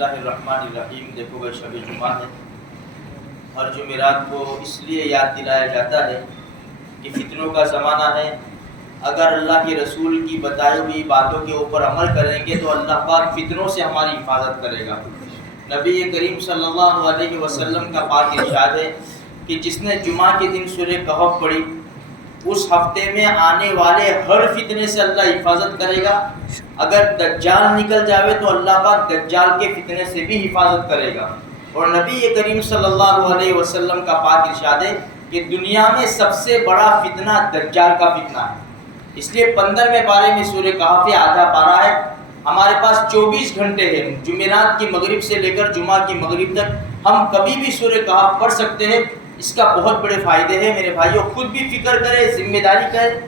اللہ الرحمن الرحیم. دیکھو بھائی شب جمعہ ہے. ہر جمعرات کو اس لیے یاد دلایا جاتا ہے کہ فتنوں کا زمانہ ہے. اگر اللہ کے رسول کی بتائی ہوئی باتوں کے اوپر عمل کریں گے تو اللہ پاک فتنوں سے ہماری حفاظت کرے گا. نبی کریم صلی اللہ علیہ وسلم کا پاک ارشاد ہے کہ جس نے جمعہ کے دن سورہ کہف پڑھی اس ہفتے میں آنے والے ہر فتنے سے اللہ حفاظت کرے گا. اگر دجال نکل جاوے تو اللہ پاک دجال کے فتنے سے بھی حفاظت کرے گا. اور نبی کریم صلی اللہ علیہ وسلم کا پاک ارشاد ہے کہ دنیا میں سب سے بڑا فتنہ دجال کا فتنہ ہے. اس لیے 15ویں پارے میں سورہ کہف آدھا پارہ ہے. ہمارے پاس 24 گھنٹے ہیں. جمعرات کی مغرب سے لے کر جمعہ کی مغرب تک ہم کبھی بھی سورہ کہف پڑھ سکتے ہیں. اس کا بہت بڑے فائدے ہیں. میرے بھائیوں خود بھی فکر کرے, ذمہ داری کرے,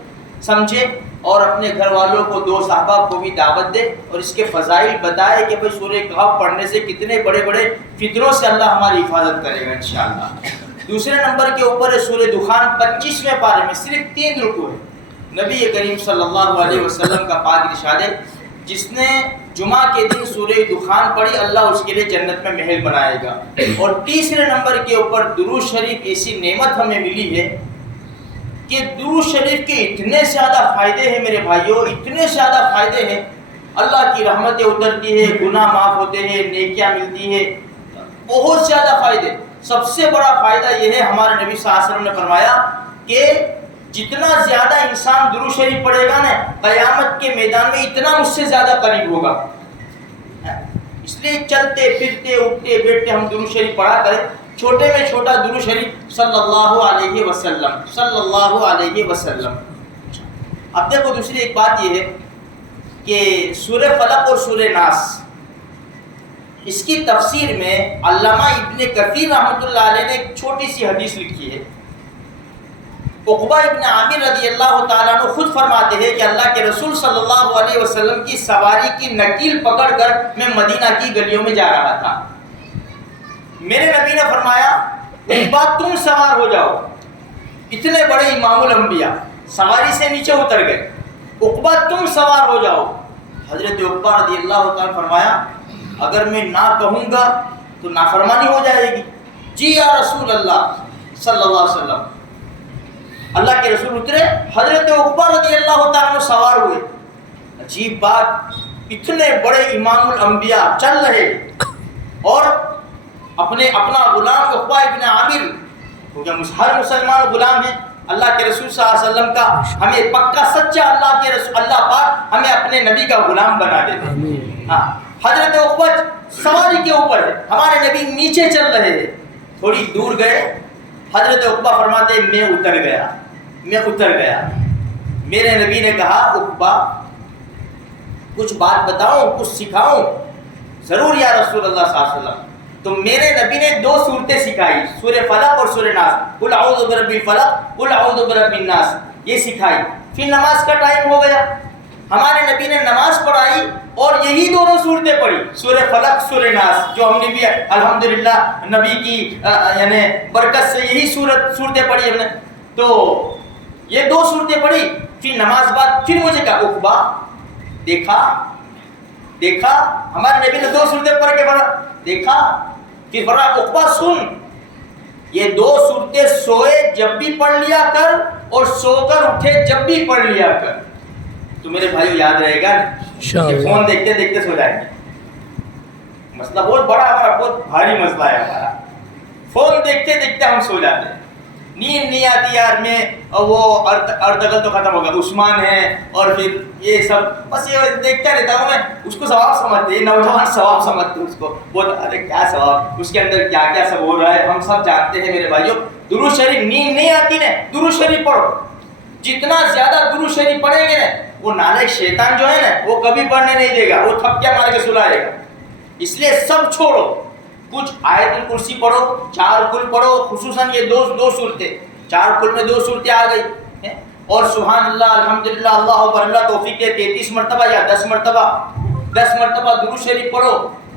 سمجھے, اور اپنے گھر والوں کو, دوست احباب کو بھی دعوت دے اور اس کے فضائل بتائے کہ بھائی سورہ کہف پڑھنے سے کتنے بڑے بڑے فتنوں سے اللہ ہماری حفاظت کرے گا انشاءاللہ. دوسرے نمبر کے اوپر ہے سورہ دخان 25ویں پارے میں صرف 3 رکوع ہے. نبی کریم صلی اللہ علیہ وسلم کا پاک ارشاد ہے جس نے جمعہ کے دن سورہ دخان پڑھی اللہ اس کے لیے جنت میں محل بنائے گا. اور تیسرے نمبر کے اوپر درود شریف ایسی نعمت ہمیں ملی ہے کہ درود شریف کے اتنے زیادہ فائدے ہیں میرے بھائیوں, اتنے زیادہ فائدے ہیں. اللہ کی رحمتیں اترتی ہے, گناہ معاف ہوتے ہیں, نیکیاں ملتی ہے, بہت زیادہ فائدے. سب سے بڑا فائدہ یہ ہے, ہمارے نبی صلی اللہ علیہ وسلم نے فرمایا کہ جتنا زیادہ انسان درود شریف پڑھے گا نا قیامت کے میدان میں اتنا مجھ سے زیادہ قریب ہوگا. اس لیے چلتے پھرتے اٹھتے بیٹھتے ہم درود شریف پڑھا کریں. چھوٹے میں چھوٹا درود شریف صلی اللہ علیہ وسلم, صلی اللہ علیہ وسلم. اب دیکھو دوسری ایک بات یہ ہے کہ سورہ فلق اور سورہ ناس, اس کی تفسیر میں علامہ ابن کثیر رحمۃ اللہ علیہ نے ایک چھوٹی سی حدیث لکھی ہے. عقبہ ابن عامر رضی اللہ تعالیٰ عنہ خود فرماتے ہیں کہ اللہ کے رسول صلی اللہ علیہ وسلم کی سواری کی نکیل پکڑ کر میں مدینہ کی گلیوں میں جا رہا تھا. میرے نبی نے فرمایا عقبہ تم سوار ہو جاؤ. اتنے بڑے امام الانبیاء سواری سے نیچے اتر گئے. عقبہ تم سوار ہو جاؤ. حضرت عقبہ رضی اللہ تعالیٰ فرمایا اگر میں نہ کہوں گا تو نافرمانی ہو جائے گی. جی یا رسول اللہ صلی اللہ علیہ وسلم. اللہ کے رسول اترے, حضرت عقبہ رضی اللہ تعالیٰ سوار ہوئے. عجیب بات, اتنے بڑے امام الانبیاء چل رہے اور اپنا غلام عقبہ ابن عامر ہو گیا. ہر مسلمان غلام ہے. اللہ کے رسول صلی اللہ علیہ وسلم کا ہمیں پکا سچا اللہ کے رسول اللہ پاک ہمیں اپنے نبی کا غلام بنا دیتے. ہاں, حضرت عقبہ سواری کے اوپر ہے, ہمارے نبی نیچے چل رہے ہیں. تھوڑی دور گئے, حضرت عقبہ فرماتے میں اتر گیا. میرے نبی نے کہا عقبہ کچھ بات بتاؤں, کچھ سکھاؤں. ضرور یا رسول اللہ صلی اللہ علیہ وسلم. تو میرے نبی نے 2 صورتیں سکھائی, سورہ فلق اور سورہ ناس. قل اعوذ برب الفلق قل اعوذ برب الناس, یہ سکھائی. پھر نماز کا ٹائم ہو گیا, ہمارے نبی نے نماز پڑھائی اور یہی دونوں صورتیں پڑھی, سورہ فلق سورہ ناس, جو ہم نے بھی الحمدللہ نبی کی یعنی برکت سے یہی صورتیں پڑھی ہم نے. تو یہ 2 صورتیں پڑھی. پھر نماز بعد پھر مجھے کہا عقبہ دیکھا ہمارے نبی نے 2 صورتیں پڑھ کے پڑھا, دیکھا. پھر فرمایا عقبہ سن, یہ 2 صورتیں سوئے جب بھی پڑھ لیا کر اور سو کر اٹھے جب بھی پڑھ لیا کر. تو میرے بھائیو یاد رہے گا کہ فون دیکھتے دیکھتے سو جائیں گے. مسئلہ بہت بڑا ہمارا, بہت بھاری مسئلہ ہے ہمارا. فون دیکھتے دیکھتے ہم سو جاتے ہیں. نیند نہیں آتی یار, میں وہ ارطغرل تو ختم ہو گیا, عثمان ہے اور پھر یہ سب, بس یہ دیکھتا رہتا ہوں میں. اس کو ثواب سمجھتے ہیں, نوجوان ثواب سمجھتے ہیں اس کو. بہت ارے کیا ثواب, اس کے اندر کیا کیا سب ہو رہا ہے ہم سب جانتے ہیں میرے بھائیوں. درود شریف, نیند نہیں آتی نا, درود شریف پڑھو. جتنا زیادہ درود شریف پڑھیں گے نا, وہ نالک شیطان جو ہے نا وہ کبھی پڑھنے نہیں دے گا, وہ تھپکیاں مار کے سلائے گا. اس لیے سب چھوڑو, کچھ آیت الکرسی پڑھو, 4 کل پڑھو, خصوصاً یہ 2 صورتیں, 4 کل میں 2 صورتیں آ گئی. اور سبحان اللہ الحمدللہ اللہ اکبر اللہ توفیق دے 33 مرتبہ یا 10 مرتبہ درود شریف پڑھو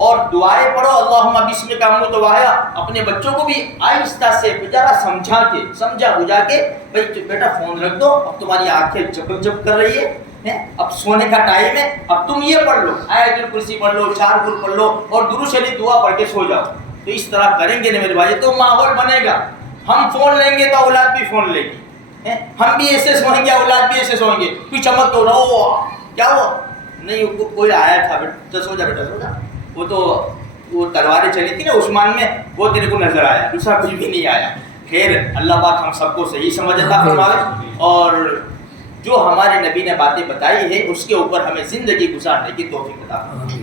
اور دعائیں پڑھو. اللہم بسمک اموت واحیا. اپنے بچوں کو بھی آہستہ سے بیچارہ سمجھا بجھا کے بھائی بیٹا فون رکھ دو, اب تمہاری آنکھیں جھپک جھپ کر رہی ہے, اب سونے کا ٹائم ہے، اب تم یہ پڑھ لو، آیت الکرسی پڑھ لو، 4 کل پڑھ لو اور درود شریف دعا پڑھ کے سو جاؤ. تو اس طرح کریں گے نا میرے بھائی تو ماحول بنے گا. ہم فون لیں گے تو اولاد بھی فون لے گی، ہم بھی ایسے سوئیں گے اولاد بھی ایسے سوئیں گے. کوئی چمک تو رہو کیا ہوا نہیں، کوئی آیا تھا بیٹا سو جا، بیٹا سو جا. وہ تلواریں چلی تھی نا عثمان میں، وہ تیرے کو نظر آیا، دوسرا کچھ بھی نہیں آیا. خیر اللہ پاک ہم سب کو صحیح سمجھ عطا فرمائے، اور جو ہمارے نبی نے باتیں بتائی ہے اس کے اوپر ہمیں زندگی گزارنے کی توفیق عطا فرمائے.